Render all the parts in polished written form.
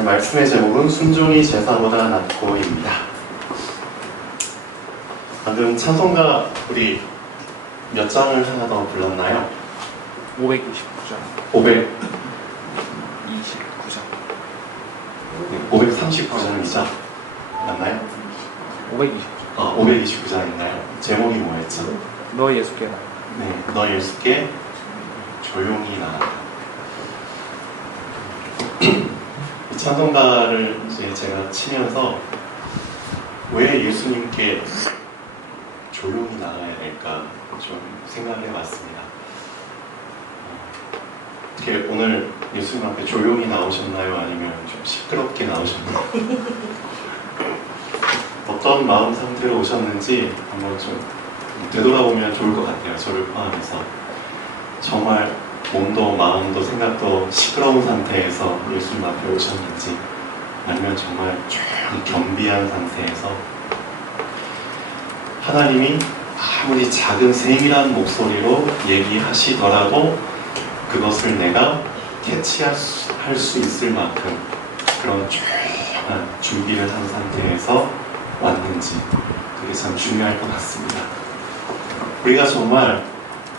오늘 말씀의 제목은 순종이 제사보다 낫고입니다. 방금 찬송가 우리 몇 장을 하나 더 불렀나요? 529장 500, 29장 539장이죠? 맞나요? 529장 529장인가요? 제목이 뭐였죠? 너 예수께나. 네, 너 예수께 조용히 나아가. 이 찬송가를 이제 제가 치면서 왜 예수님께 조용히 나가야 될까 좀 생각해 봤습니다. 어떻게 오늘 예수님 앞에 조용히 나오셨나요? 아니면 좀 시끄럽게 나오셨나요? 어떤 마음 상태로 오셨는지 한번 좀 되돌아보면 좋을 것 같아요. 저를 포함해서. 정말 몸도 마음도 생각도 시끄러운 상태에서 예수님 앞에 오셨는지, 아니면 정말 조용히 겸비한 상태에서 하나님이 아무리 작은 세밀한 목소리로 얘기하시더라도 그것을 내가 캐치할 수 있을 만큼 그런 조용한 준비를 한 상태에서 왔는지, 그게 참 중요할 것 같습니다. 우리가 정말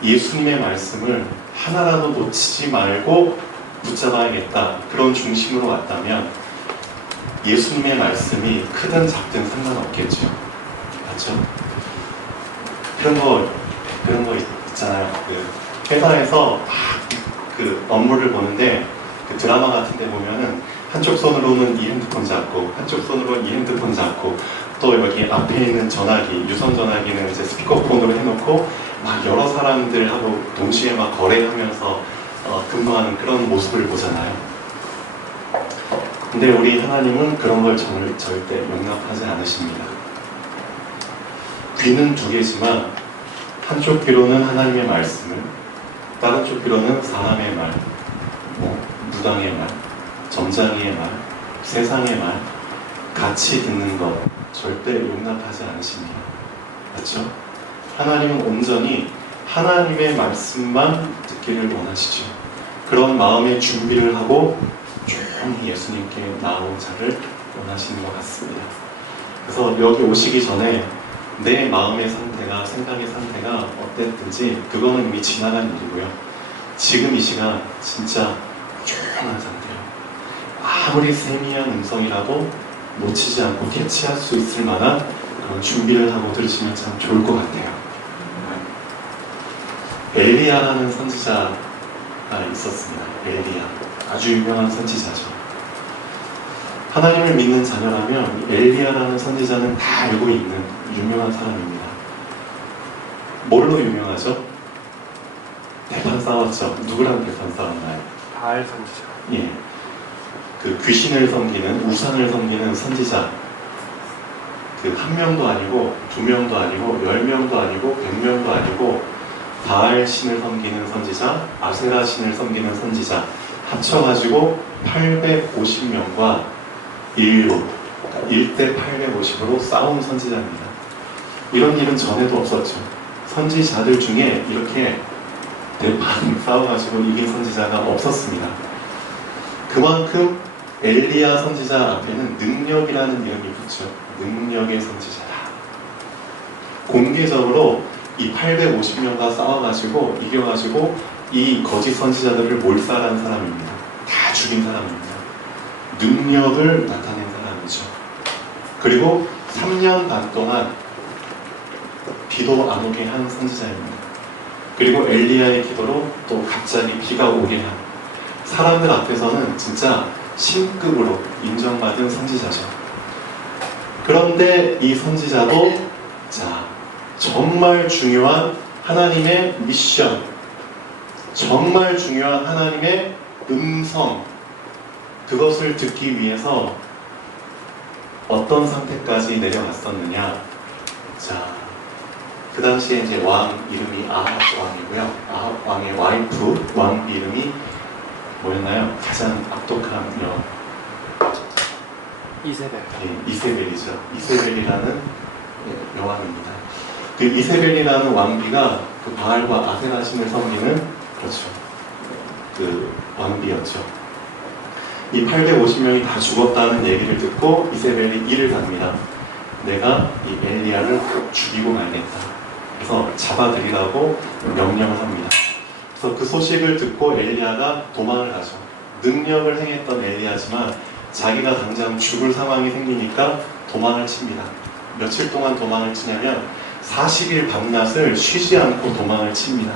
예수님의 말씀을 하나라도 놓치지 말고 붙잡아야겠다, 그런 중심으로 왔다면 예수님의 말씀이 크든 작든 상관없겠죠. 맞죠? 그런 거 있잖아요. 그 회사에서 그 업무를 보는데, 그 드라마 같은 데 보면은 한쪽 손으로는 이 핸드폰 잡고 한쪽 손으로는 이 핸드폰 잡고, 또 여기 앞에 있는 전화기, 유선 전화기는 이제 스피커폰으로 해놓고 막 여러 사람들하고 동시에 막 거래하면서 근무하는 그런 모습을 보잖아요. 근데 우리 하나님은 그런 걸 절대 용납하지 않으십니다. 귀는 두 개지만 한쪽 귀로는 하나님의 말씀을, 다른 쪽 귀로는 사람의 말, 무당의 말, 점장이의 말, 세상의 말 같이 듣는 것 절대 용납하지 않으십니다. 맞죠? 하나님은 온전히 하나님의 말씀만 듣기를 원하시죠. 그런 마음의 준비를 하고 조용히 예수님께 나온 자를 원하시는 것 같습니다. 그래서 여기 오시기 전에 내 마음의 상태가, 생각의 상태가 어땠든지 그거는 이미 지나간 일이고요. 지금 이 시간 진짜 조용한 상태요. 아무리 세미한 음성이라도 놓치지 않고 캐치할 수 있을 만한 그런 준비를 하고 들으시면 참 좋을 것 같아요. 엘리야라는 선지자가 있었습니다. 엘리야, 아주 유명한 선지자죠. 하나님을 믿는 자녀라면 엘리야라는 선지자는 다 알고 있는 유명한 사람입니다. 뭘로 유명하죠? 대판 싸웠죠. 누구랑 대판 싸웠나요? 바알 선지자. 예, 그 귀신을 섬기는, 우상을 섬기는 선지자, 그 한 명도 아니고 두 명도 아니고 10명도 아니고 100명도 아니고 바알 신을 섬기는 선지자, 아세라 신을 섬기는 선지자 합쳐가지고 850명과 1대 850으로 싸운 선지자입니다. 이런 일은 전에도 없었죠. 선지자들 중에 이렇게 대판 싸워가지고 이긴 선지자가 없었습니다. 그만큼 엘리야 선지자 앞에는 능력이라는 이름이 붙죠. 능력의 선지자다. 공개적으로 이 850명과 싸워가지고 이겨가지고 이 거짓 선지자들을 몰살한 사람입니다. 다 죽인 사람입니다. 능력을 나타낸 사람이죠. 그리고 3년 반 동안 비도 안 오게 한 선지자입니다. 그리고 엘리야의 기도로 또 갑자기 비가 오게 한, 사람들 앞에서는 진짜 신급으로 인정받은 선지자죠. 그런데 이 선지자도 정말 중요한 하나님의 미션, 정말 중요한 하나님의 음성, 그것을 듣기 위해서 어떤 상태까지 내려갔었느냐. 그 당시에 이제 왕 이름이 아합 왕이고요. 아합 왕의 와이프, 왕 이름이 뭐였나요? 가장 악독한 이세벨. 예, 이세벨이죠. 이세벨이라는 여왕입니다. 그 이세벨이라는 왕비가 그 바알과 아세라 신을 섬기는, 그렇죠, 그 왕비였죠. 이 850명이 다 죽었다는 얘기를 듣고 이세벨이 이를 갑니다. 내가 이 엘리야를 꼭 죽이고 말겠다. 그래서 잡아들이라고 명령을 합니다. 그래서 그 소식을 듣고 엘리야가 도망을 가죠. 능력을 행했던 엘리야지만 자기가 당장 죽을 상황이 생기니까 도망을 칩니다. 며칠 동안 도망을 치냐면 40일 밤낮을 쉬지 않고 도망을 칩니다.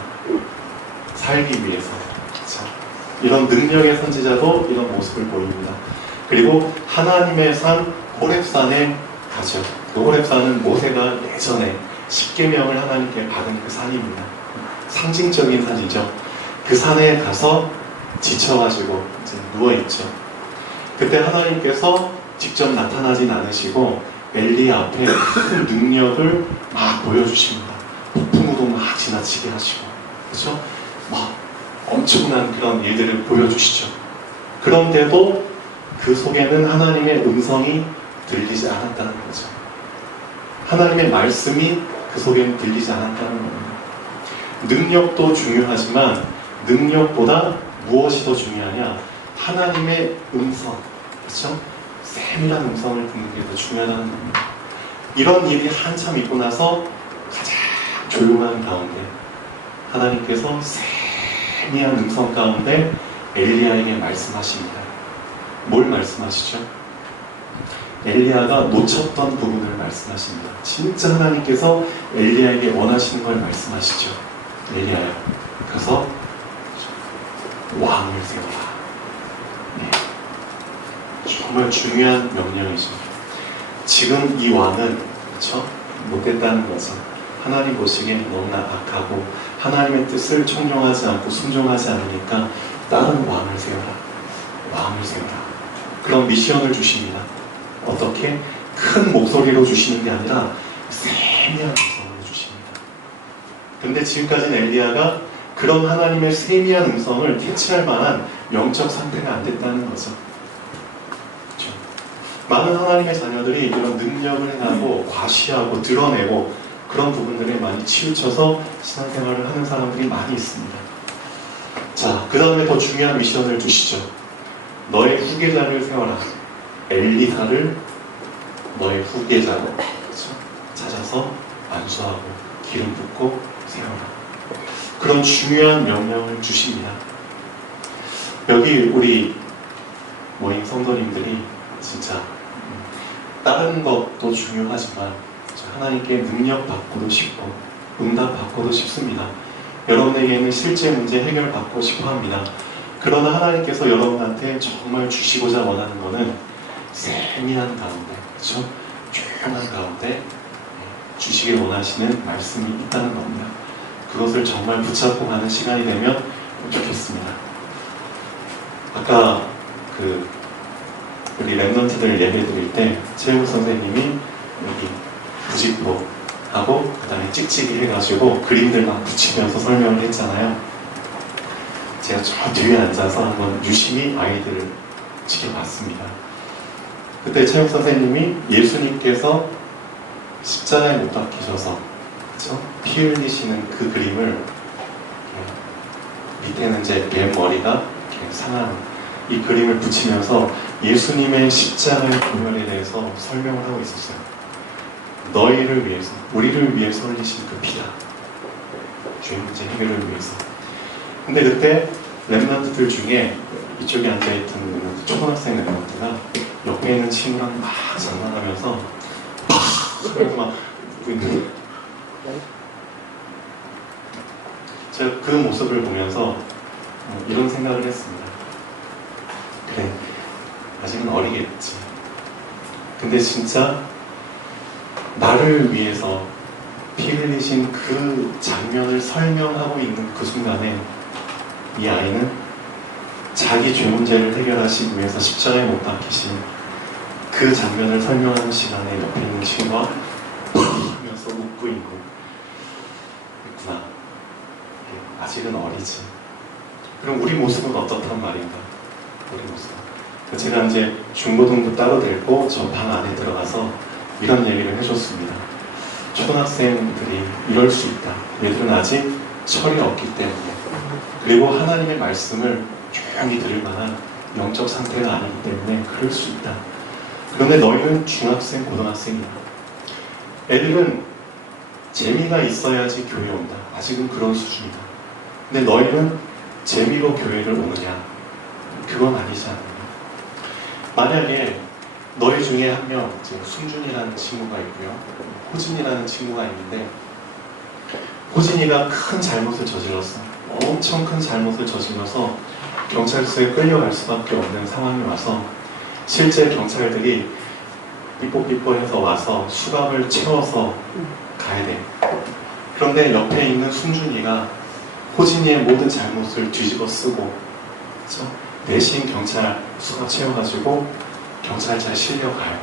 살기 위해서. 그렇죠? 이런 능력의 선지자도 이런 모습을 보입니다. 그리고 하나님의 산 호렙산에 가죠. 그 호렙산은 모세가 예전에 십계명을 하나님께 받은 그 산입니다. 상징적인 산이죠. 그 산에 가서 지쳐가지고 이제 누워있죠. 그때 하나님께서 직접 나타나진 않으시고 엘리야 앞에 큰 능력을 막 보여주십니다. 폭풍우도 막 지나치게 하시고, 그렇죠? 막 엄청난 그런 일들을 보여주시죠. 그런데도 그 속에는 하나님의 음성이 들리지 않았다는 거죠. 하나님의 말씀이 그 속에는 들리지 않았다는 겁니다. 능력도 중요하지만 능력보다 무엇이 더 중요하냐? 하나님의 음성, 그렇죠? 세밀한 음성을 듣는 게 더 중요하다는 겁니다. 이런 일이 한참 있고 나서 가장 조용한 가운데 하나님께서 세미한 음성 가운데 엘리야에게 말씀하십니다. 뭘 말씀하시죠? 엘리야가 놓쳤던 부분을 말씀하십니다. 진짜 하나님께서 엘리야에게 원하시는 걸 말씀하시죠. 엘리야야, 가서 왕을 세워라. 네. 정말 중요한 명령이죠. 지금 이 왕은, 그렇죠? 못됐다는 거죠. 하나님 보시기엔 너무나 악하고 하나님의 뜻을 청종하지 않고 순종하지 않으니까 다른 왕을 세워라. 왕을 세워라. 그런 미션을 주십니다. 어떻게? 큰 목소리로 주시는 게 아니라 세미한 음성으로 주십니다. 그런데 지금까지는 엘리야가 그런 하나님의 세미한 음성을 캐치할 만한 영적 상태가 안 됐다는 거죠. 그렇죠? 많은 하나님의 자녀들이 이런 능력을 행하고 과시하고 드러내고 그런 부분들에 많이 치우쳐서 신앙생활을 하는 사람들이 많이 있습니다. 자, 그 다음에 더 중요한 미션을 주시죠. 너의 후계자를 세워라. 엘리사를 너의 후계자로, 그렇죠? 찾아서 안수하고 기름 붓고 세워라. 그런 중요한 명령을 주십니다. 여기 우리 모임 성도님들이 진짜 다른 것도 중요하지만 하나님께 능력 받고도 싶고 응답 받고도 싶습니다. 여러분에게는 실제 문제 해결 받고 싶어 합니다. 그러나 하나님께서 여러분한테 정말 주시고자 원하는 것은 세미한 가운데, 그렇죠? 조용한 가운데 주시길 원하시는 말씀이 있다는 겁니다. 그것을 정말 붙잡고 가는 시간이 되면 좋겠습니다. 아까 우리 랩런트들 예배 드릴 때 최우 선생님이 여기 부직포 하고 그 다음에 찍찍이 해가지고 그림들 막 붙이면서 설명을 했잖아요. 제가 저 뒤에 앉아서 한번 유심히 아이들을 지켜봤습니다. 그때 최욱 선생님이 예수님께서 십자가에 못 박히셔서, 그렇죠? 피 흘리시는 그 그림을 밑에는 이제 뱀 머리가 이렇게 상한 이 그림을 붙이면서 예수님의 십자가의 고면에 대해서 설명을 하고 있었어요. 너희를 위해서, 우리를 위해서 흘리신 그 피다. 죄 문제 해결을 위해서. 근데 그때 랩런트들 중에 이쪽에 앉아있던 초등학생 랩런트가 옆에 있는 친구랑 막 장난하면서 막 제가 그 모습을 보면서 이런 생각을 했습니다. 그래, 아직은 어리겠지. 근데 진짜 나를 위해서 피 흘리신 그 장면을 설명하고 있는 그 순간에 이 아이는 자기 죄 문제를 해결하시기 위해서 십자가에 못 박히신 그 장면을 설명하는 시간에 옆에 있는 친구가 하면서 웃고 있고 있구나. 아직은 어리지. 그럼 우리 모습은 어떻단 말인가? 우리 모습. 제가 이제 중고등부 따로 데리고 저 방 안에 들어가서 이런 얘기를 해줬습니다. 초등학생들이 이럴 수 있다. 얘들은 아직 철이 없기 때문에. 그리고 하나님의 말씀을 조용히 들을 만한 영적 상태가 아니기 때문에 그럴 수 있다. 그런데 너희는 중학생, 고등학생이야. 애들은 재미가 있어야지 교회 온다. 아직은 그런 수준이다. 근데 너희는 재미로 교회를 오느냐? 그건 아니지 않느냐. 만약에 너희 중에 한 명, 지금 순준이라는 친구가 있고요, 호진이라는 친구가 있는데, 호진이가 큰 잘못을 저질렀어. 엄청 큰 잘못을 저질러서 경찰서에 끌려갈 수밖에 없는 상황이 와서 실제 경찰들이 삐뽀삐뽀해서 와서 수갑을 채워서 가야 돼. 그런데 옆에 있는 순준이가 호진이의 모든 잘못을 뒤집어 쓰고, 그렇죠? 대신 경찰 수갑 채워가지고 경찰차에 실려가요.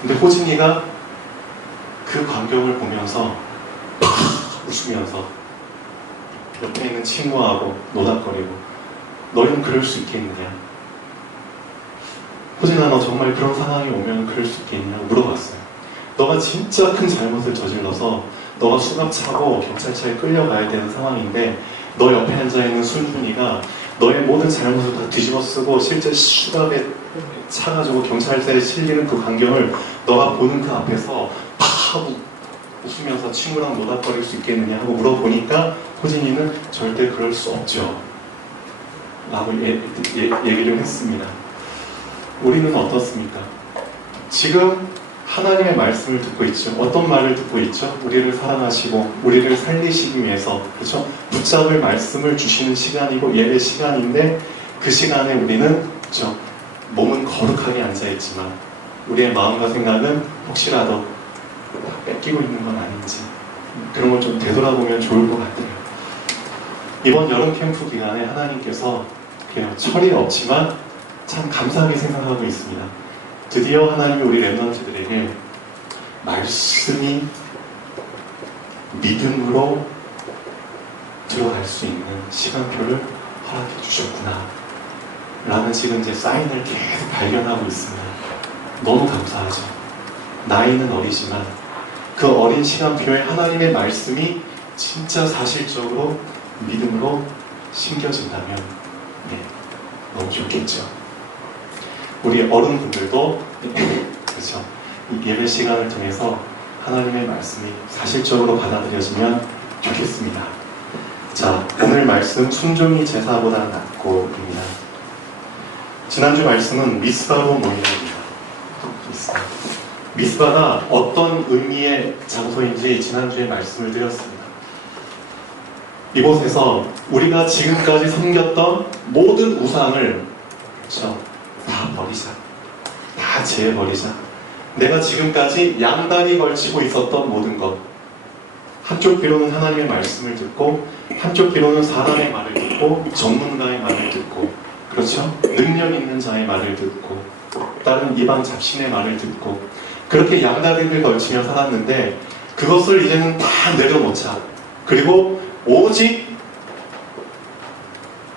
근데 호진이가 그 광경을 보면서 팍 웃으면서 옆에 있는 친구하고 노닥거리고, 너희는 그럴 수 있겠느냐? 호진아, 너 정말 그런 상황이 오면 그럴 수 있겠느냐고 물어봤어요. 너가 진짜 큰 잘못을 저질러서 너가 수갑 차고 경찰차에 끌려가야 되는 상황인데, 너 옆에 앉아있는 순준이가 너의 모든 잘못을 다 뒤집어 쓰고 실제 수갑에 차가지고 경찰서에 실리는 그 광경을 너가 보는 그 앞에서 팍 하고 웃으면서 친구랑 노닥거릴 수 있겠느냐 하고 물어보니까 호진이는 절대 그럴 수 없죠 라고 얘기를 했습니다. 우리는 어떻습니까? 지금 하나님의 말씀을 듣고 있죠. 어떤 말을 듣고 있죠? 우리를 사랑하시고 우리를 살리시기 위해서, 그렇죠? 붙잡을 말씀을 주시는 시간이고 예배 시간인데, 그 시간에 우리는, 그렇죠? 몸은 거룩하게 앉아있지만 우리의 마음과 생각은 혹시라도 뺏기고 있는 건 아닌지, 그런 걸 좀 되돌아보면 좋을 것 같아요. 이번 여름 캠프 기간에 하나님께서 그냥 철이 없지만 참 감사하게 생각하고 있습니다. 드디어 하나님이 우리 랩런트들에게 말씀이 믿음으로 들어갈 수 있는 시간표를 허락해 주셨구나 라는 지금 이제 사인을 계속 발견하고 있습니다. 너무 감사하죠. 나이는 어리지만 그 어린 시간표에 하나님의 말씀이 진짜 사실적으로 믿음으로 심겨진다면, 네, 너무 좋겠죠. 우리 어른분들도 그렇죠, 이 예배 시간을 통해서 하나님의 말씀이 사실적으로 받아들여지면 좋겠습니다. 자, 오늘 말씀 순종이 제사보다 낫고입니다. 지난주 말씀은 미스바로 모임입니다. 미스바가 어떤 의미의 장소인지 지난주에 말씀을 드렸습니다. 이곳에서 우리가 지금까지 섬겼던 모든 우상을, 그렇죠, 다 버리자. 다 제해버리자. 내가 지금까지 양다리 걸치고 있었던 모든 것, 한쪽 귀로는 하나님의 말씀을 듣고 한쪽 귀로는 사람의 말을 듣고 전문가의 말을 듣고, 그렇죠? 능력 있는 자의 말을 듣고 다른 이방 잡신의 말을 듣고, 그렇게 양다리를 걸치며 살았는데 그것을 이제는 다 내려놓자. 그리고 오직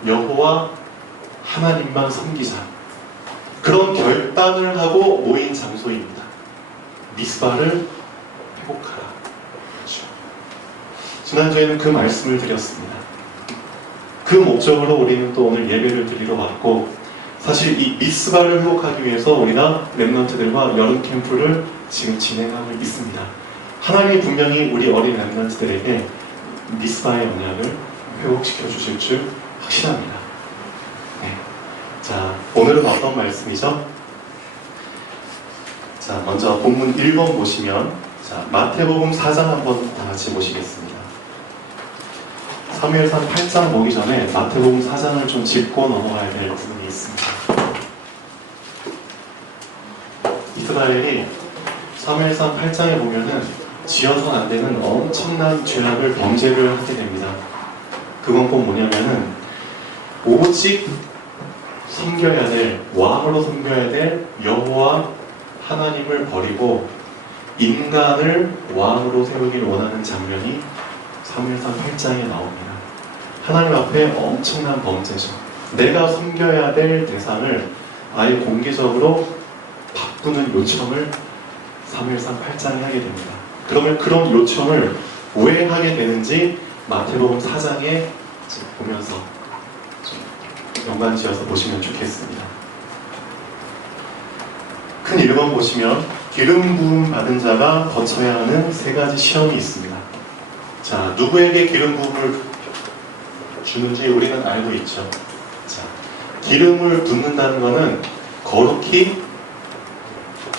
여호와 하나님만 섬기자. 그런 결단을 하고 모인 장소입니다. 미스바를 회복하라. 그렇죠. 지난주에는 그 말씀을 드렸습니다. 그 목적으로 우리는 또 오늘 예배를 드리러 왔고, 사실 이 미스바를 회복하기 위해서 우리가 랩런트들과 여름 캠프를 지금 진행하고 있습니다. 하나님이 분명히 우리 어린 랩런트들에게 미스바의 언약을 회복시켜 주실 줄 확신합니다. 네. 자, 오늘은 어떤 말씀이죠? 자, 먼저 본문 1번 보시면, 자, 마태복음 4장 한번 다 같이 보시겠습니다. 사무엘상 8장 보기 전에 마태복음 4장을 좀 짚고 넘어가야 될 부분이 있습니다. 이스라엘이 사무엘상 8장에 보면은 지어서는 안 되는 엄청난 죄악을 범죄를 하게 됩니다. 그건 꼭 뭐냐면은 오직 섬겨야 될, 왕으로 섬겨야 될 여호와 하나님을 버리고 인간을 왕으로 세우길 원하는 장면이 사무엘상 8장에 나옵니다. 하나님 앞에 엄청난 범죄죠. 내가 섬겨야 될 대상을 아예 공개적으로 바꾸는 요청을 사무엘상 8장에 하게 됩니다. 그러면 그런 요청을 왜 하게 되는지 마태복음 4장에 보면서 연관지어서 보시면 좋겠습니다. 큰 1번 보시면 기름 부음 받은 자가 거쳐야 하는 3가지 시험이 있습니다. 자, 누구에게 기름 부음을 주는지 우리는 알고 있죠. 자, 기름을 붓는다는 것은 거룩히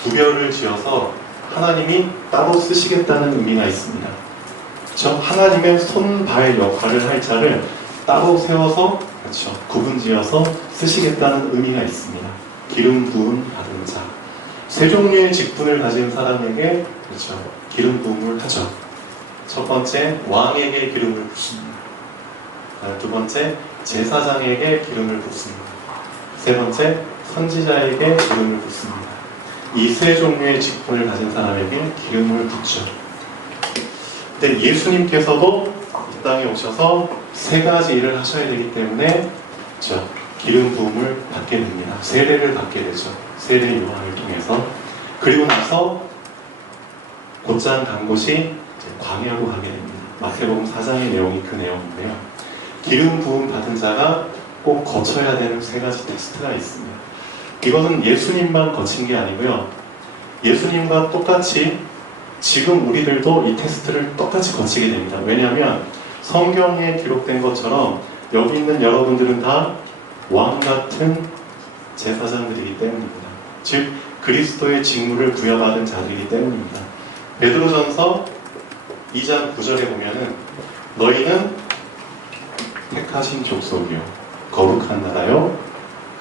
구별을 지어서 하나님이 따로 쓰시겠다는 의미가 있습니다. 그렇죠? 하나님의 손발 역할을 할 자를 따로 세워서 그렇죠? 구분지어서 쓰시겠다는 의미가 있습니다. 기름 부음 받은 자. 3종류의 직분을 가진 사람에게 그렇죠? 기름 부음을 하죠. 첫 번째, 왕에게 기름을 붓습니다. 두 번째, 제사장에게 기름을 붓습니다. 세 번째, 선지자에게 기름을 붓습니다. 이 3종류의 직분을 가진 사람에게 기름을 붓죠. 근데 예수님께서도 이 땅에 오셔서 3가지 일을 하셔야 되기 때문에 그렇죠? 기름 부음을 받게 됩니다. 세례를 받게 되죠. 세례 요한을 통해서. 그리고 나서 곧장 간 곳이 광야로 가게 됩니다. 마태복음 4장의 내용이 그 내용인데요. 기름 부음 받은 자가 꼭 거쳐야 되는 3가지 테스트가 있습니다. 이것은 예수님만 거친 게 아니고요. 예수님과 똑같이 지금 우리들도 이 테스트를 똑같이 거치게 됩니다. 왜냐하면 성경에 기록된 것처럼 여기 있는 여러분들은 다 왕 같은 제사장들이기 때문입니다. 즉 그리스도의 직무를 부여받은 자들이기 때문입니다. 베드로전서 2장 9절에 보면은 너희는 택하신 족속이요 거룩한 나라요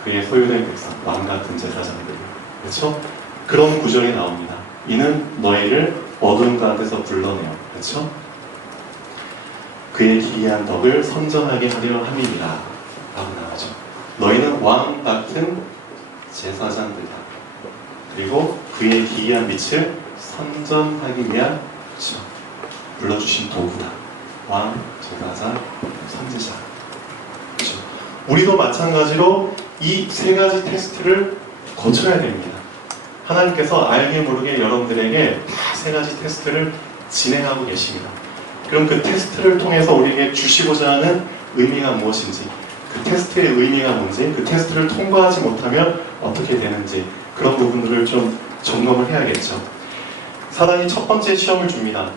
그의 소유된 백성 왕 같은 제사장들이요. 그렇죠? 그런 구절이 나옵니다. 이는 너희를 어두운 가운데서 불러내어 그렇죠? 그의 기이한 덕을 선전하게 하려 함이니라 라고 나가죠. 너희는 왕 같은 제사장들이다. 그리고 그의 기이한 빛을 선전하기 위한 그렇죠? 불러주신 도구다. 왕, 제사장, 선지자. 그렇죠? 우리도 마찬가지로 이 3가지 테스트를 거쳐야 됩니다. 하나님께서 알게 모르게 여러분들에게 다 3가지 테스트를 진행하고 계십니다. 그럼 그 테스트를 통해서 우리에게 주시고자 하는 의미가 무엇인지, 그 테스트의 의미가 뭔지, 그 테스트를 통과하지 못하면 어떻게 되는지 그런 부분들을 좀 점검을 해야겠죠. 사단이 첫 번째 시험을 줍니다.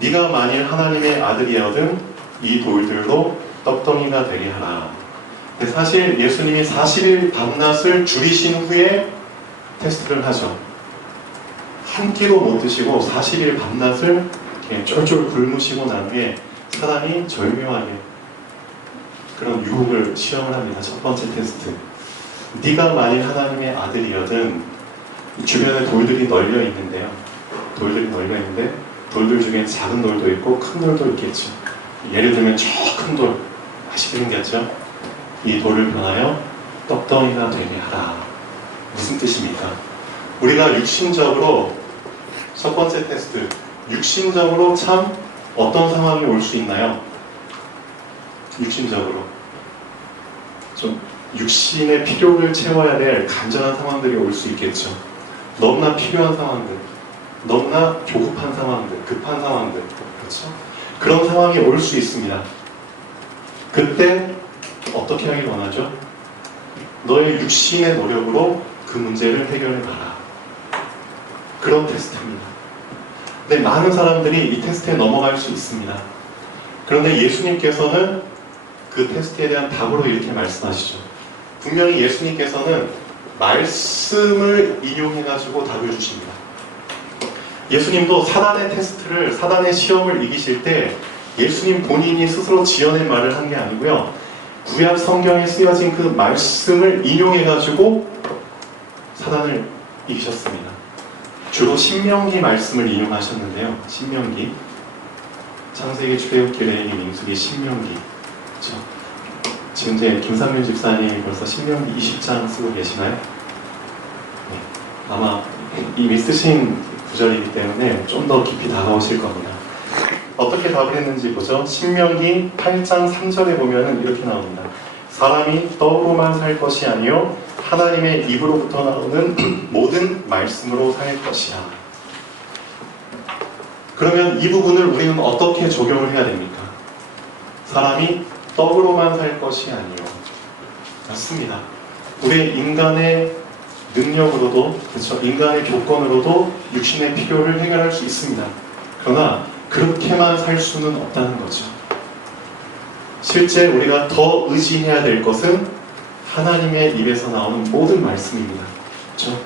네가 만일 하나님의 아들이어든 이 돌들로 떡덩이가 되게 하라. 근데 사실 예수님이 40일 밤낮을 줄이신 후에 테스트를 하죠. 한 끼도 못 드시고 40일 밤낮을 이렇게 쫄쫄 굶으시고 난 후에 사단이 절묘하게 그런 유혹을 시험을 합니다. 첫 번째 테스트. 네가 만일 하나님의 아들이어든 주변에 돌들이 널려 있는데요. 돌들이 널려 있는데 돌들 중에 작은 돌도 있고 큰 돌도 있겠죠. 예를 들면 저 큰 돌 맛있게 생겼죠. 이 돌을 변하여 떡덩이가 되게 하라. 무슨 뜻입니까? 우리가 육신적으로 첫 번째 테스트, 육신적으로 참 어떤 상황이 올 수 있나요? 육신적으로 좀 육신의 필요를 채워야 될 간절한 상황들이 올 수 있겠죠. 너무나 필요한 상황들, 너무나 조급한 상황들, 급한 상황들, 그렇죠? 그런 상황이 올 수 있습니다. 그때 어떻게 하길 원하죠? 너의 육신의 노력으로 그 문제를 해결해봐라. 그런 테스트입니다. 근데 많은 사람들이 이 테스트에 넘어갈 수 있습니다. 그런데 예수님께서는 그 테스트에 대한 답으로 이렇게 말씀하시죠. 분명히 예수님께서는 말씀을 인용해가지고 답을 주십니다. 예수님도 사단의 테스트를, 사단의 시험을 이기실 때 예수님 본인이 스스로 지어낸 말을 한 게 아니고요. 구약 성경에 쓰여진 그 말씀을 인용해가지고 사단을 이기셨습니다. 주로 신명기 말씀을 인용하셨는데요. 신명기, 창세기, 출애굽기, 레위기, 민수기, 신명기. 그렇죠? 지금 제 김상윤 집사님이 벌써 신명기 20장 쓰고 계시나요? 네. 아마 이미 쓰신 구절이기 때문에 좀 더 깊이 다가오실 겁니다. 어떻게 답을 했는지 보죠. 신명기 8장 3절에 보면 이렇게 나옵니다. 사람이 떡으로만 살 것이 아니요 하나님의 입으로부터 나오는 모든 말씀으로 살 것이야. 그러면 이 부분을 우리는 어떻게 적용을 해야 됩니까? 사람이 떡으로만 살 것이 아니요 맞습니다. 우리 인간의 능력으로도, 그렇죠, 인간의 조건으로도 육신의 필요를 해결할 수 있습니다. 그러나 그렇게만 살 수는 없다는 거죠. 실제 우리가 더 의지해야 될 것은 하나님의 입에서 나오는 모든 말씀입니다. 그렇죠?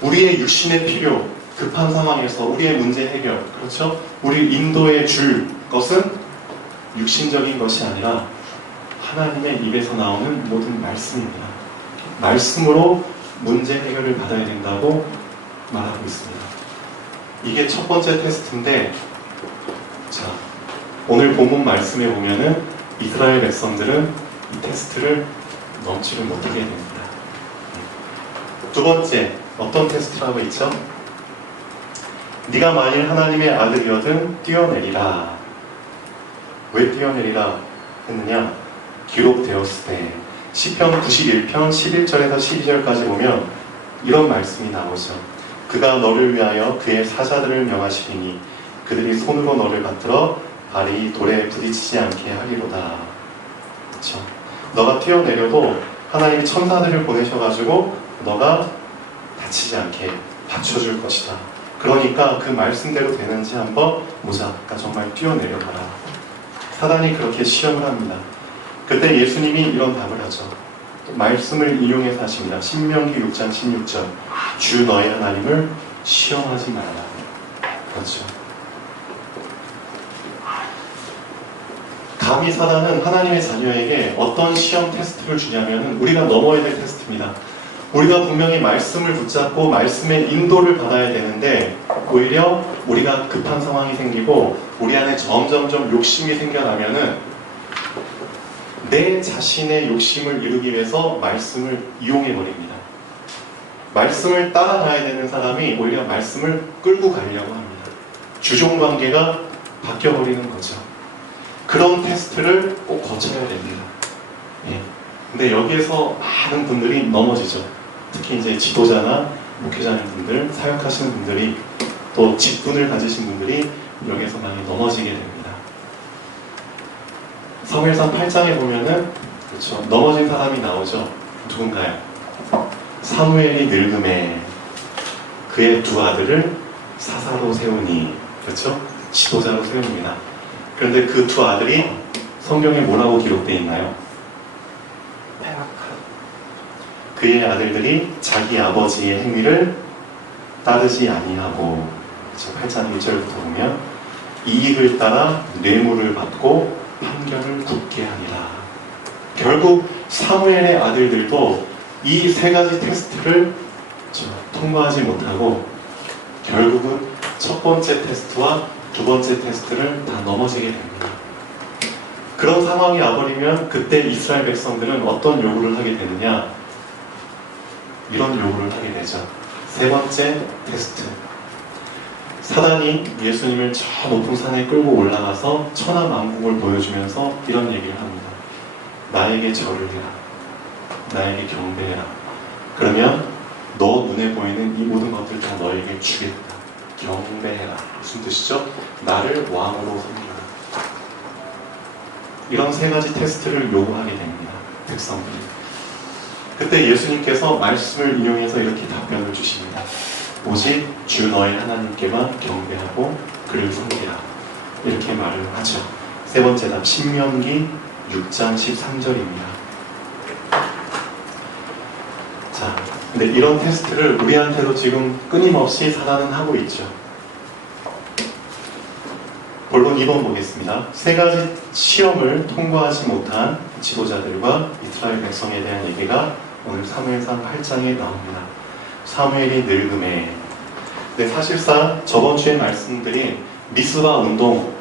우리의 육신의 필요, 급한 상황에서 우리의 문제 해결, 그렇죠? 우리 인도해 줄 것은 육신적인 것이 아니라 하나님의 입에서 나오는 모든 말씀입니다. 말씀으로 문제 해결을 받아야 된다고 말하고 있습니다. 이게 첫 번째 테스트인데, 자, 오늘 본문 말씀에 보면은 이스라엘 백성들은 이 테스트를 넘지를 못하게 됩니다. 두 번째, 어떤 테스트라고 있죠? 네가 만일 하나님의 아들이거든 뛰어내리라. 왜 뛰어내리라 했느냐? 기록되었을 때 시편 91편 11절에서 12절까지 보면 이런 말씀이 나오죠. 그가 너를 위하여 그의 사자들을 명하시리니 그들이 손으로 너를 받들어 발이 돌에 부딪히지 않게 하리로다. 그렇죠? 너가 뛰어내려도 하나님이 천사들을 보내셔가지고 너가 다치지 않게 받쳐줄 것이다. 그러니까 그 말씀대로 되는지 한번 보자. 그러니까 정말 뛰어내려가라. 사단이 그렇게 시험을 합니다. 그때 예수님이 이런 답을 하죠. 또 말씀을 인용해서 하십니다. 신명기 6장 16절 주 너의 하나님을 시험하지 말라. 그렇죠. 감히 사단은 하나님의 자녀에게 어떤 시험 테스트를 주냐면 우리가 넘어야 될 테스트입니다. 우리가 분명히 말씀을 붙잡고 말씀의 인도를 받아야 되는데 오히려 우리가 급한 상황이 생기고 우리 안에 점점점 욕심이 생겨나면은 내 자신의 욕심을 이루기 위해서 말씀을 이용해버립니다. 말씀을 따라가야 되는 사람이 오히려 말씀을 끌고 가려고 합니다. 주종관계가 바뀌어버리는 거죠. 그런 테스트를 꼭 거쳐야 됩니다. 예. 근데 여기에서 많은 분들이 넘어지죠. 특히 이제 지도자나 목회자님 분들, 사역하시는 분들이 또 직분을 가지신 분들이 여기에서 많이 넘어지게 됩니다. 사무엘상 8장에 보면은 그렇죠, 넘어진 사람이 나오죠. 누군가요? 사무엘이 늙음에 그의 두 아들을 사사로 세우니, 그렇죠? 지도자로 세웁니다. 그런데 그 두 아들이 성경에 뭐라고 기록되어 있나요? 그의 아들들이 자기 아버지의 행위를 따르지 아니하고, 8장 1절부터 보면 이익을 따라 뇌물을 받고 판결을 굳게 하니라. 결국 사무엘의 아들들도 이 세 가지 테스트를 통과하지 못하고 결국은 첫 번째 테스트와 두 번째 테스트를 다 넘어지게 됩니다. 그런 상황이 와버리면 그때 이스라엘 백성들은 어떤 요구를 하게 되느냐? 이런 요구를 하게 되죠. 세 번째 테스트. 사단이 예수님을 저 높은 산에 끌고 올라가서 천하만국을 보여주면서 이런 얘기를 합니다. 나에게 절을 해라. 나에게 경배해라. 그러면 너 눈에 보이는 이 모든 것들 다 너에게 주겠다. 경배해라. 무슨 뜻이죠? 나를 왕으로 섬기라. 이런 세 가지 테스트를 요구하게 됩니다. 백성들이. 그때 예수님께서 말씀을 인용해서 이렇게 답변을 주십니다. 오직 주 너의 하나님께만 경배하고 그를 섬기라. 이렇게 말을 하죠. 세 번째 답 신명기 6장 13절입니다. 자, 근데 이런 테스트를 우리한테도 지금 끊임없이 사단은 하고 있죠. 본론 2번 보겠습니다. 세 가지 시험을 통과하지 못한 지도자들과 이스라엘 백성에 대한 얘기가 오늘 사무엘상 8장에 나옵니다. 사무엘이 늙음에. 근데 사실상 저번 주에 말씀드린 미스바 운동,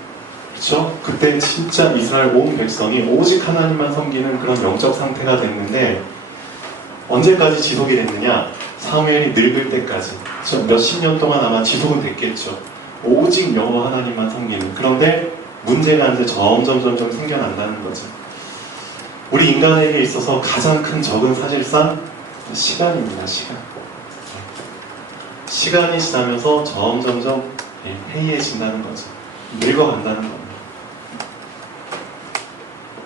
그렇죠? 그때 진짜 이스라엘 온 백성이 오직 하나님만 섬기는 그런 영적 상태가 됐는데 언제까지 지속이 됐느냐? 사무엘이 늙을 때까지. 그렇죠? 몇십 년 동안 아마 지속은 됐겠죠. 오직 여호와 하나님만 섬기는. 그런데 문제가 이제 점점 생겨난다는 거죠. 우리 인간에게 있어서 가장 큰 적은 사실상 시간입니다. 시간이 지나면서 점점 해이해진다는 거죠. 늙어간다는 겁니다.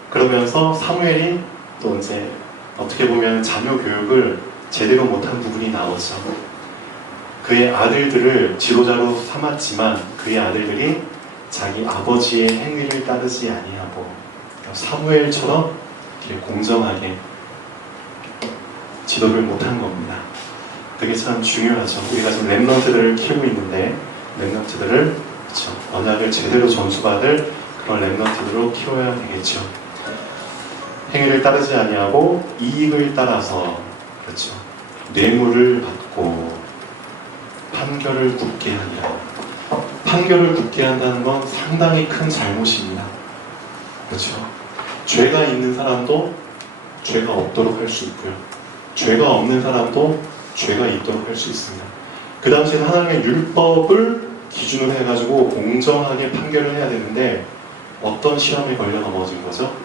그러면서 사무엘이 또 이제 어떻게 보면 자녀 교육을 제대로 못한 부분이 나오죠. 그의 아들들을 지도자로 삼았지만 그의 아들들이 자기 아버지의 행위를 따르지 아니하고 사무엘처럼 이렇게 공정하게 지도를 못한 겁니다. 그게 참 중요하죠. 우리가 지금 랩런트들을 키우고 있는데 랩런트들을 그렇죠. 언약을 제대로 전수받을 그런 랩런트들로 키워야 되겠죠. 행위를 따르지 아니하고 이익을 따라서 그렇죠. 뇌물을 받고 판결을 굳게 하니라. 판결을 굳게 한다는 건 상당히 큰 잘못입니다. 그렇죠. 죄가 있는 사람도 죄가 없도록 할 수 있고요. 죄가 없는 사람도 죄가 있도록 할 수 있습니다. 그 당시에는 하나님의 율법을 기준으로 해가지고 공정하게 판결을 해야 되는데 어떤 시험에 걸려 넘어진 거죠?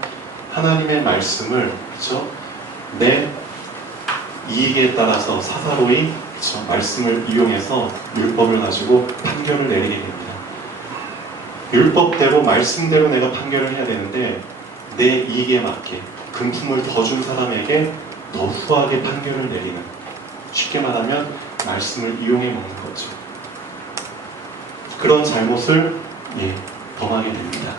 하나님의 말씀을 그렇죠? 내 이익에 따라서 사사로이 그렇죠? 말씀을 이용해서 율법을 가지고 판결을 내리게 됩니다. 율법대로 말씀대로 내가 판결을 해야 되는데 내 이익에 맞게 금품을 더 준 사람에게 더 후하게 판결을 내리는, 쉽게 말하면 말씀을 이용해 먹는 거죠. 그런 잘못을 범하게 됩니다.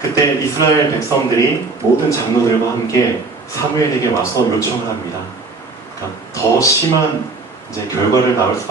그때 이스라엘 백성들이 모든 장로들과 함께 사무엘에게 와서 요청을 합니다. 그러니까 더 심한 결과를 낳을 수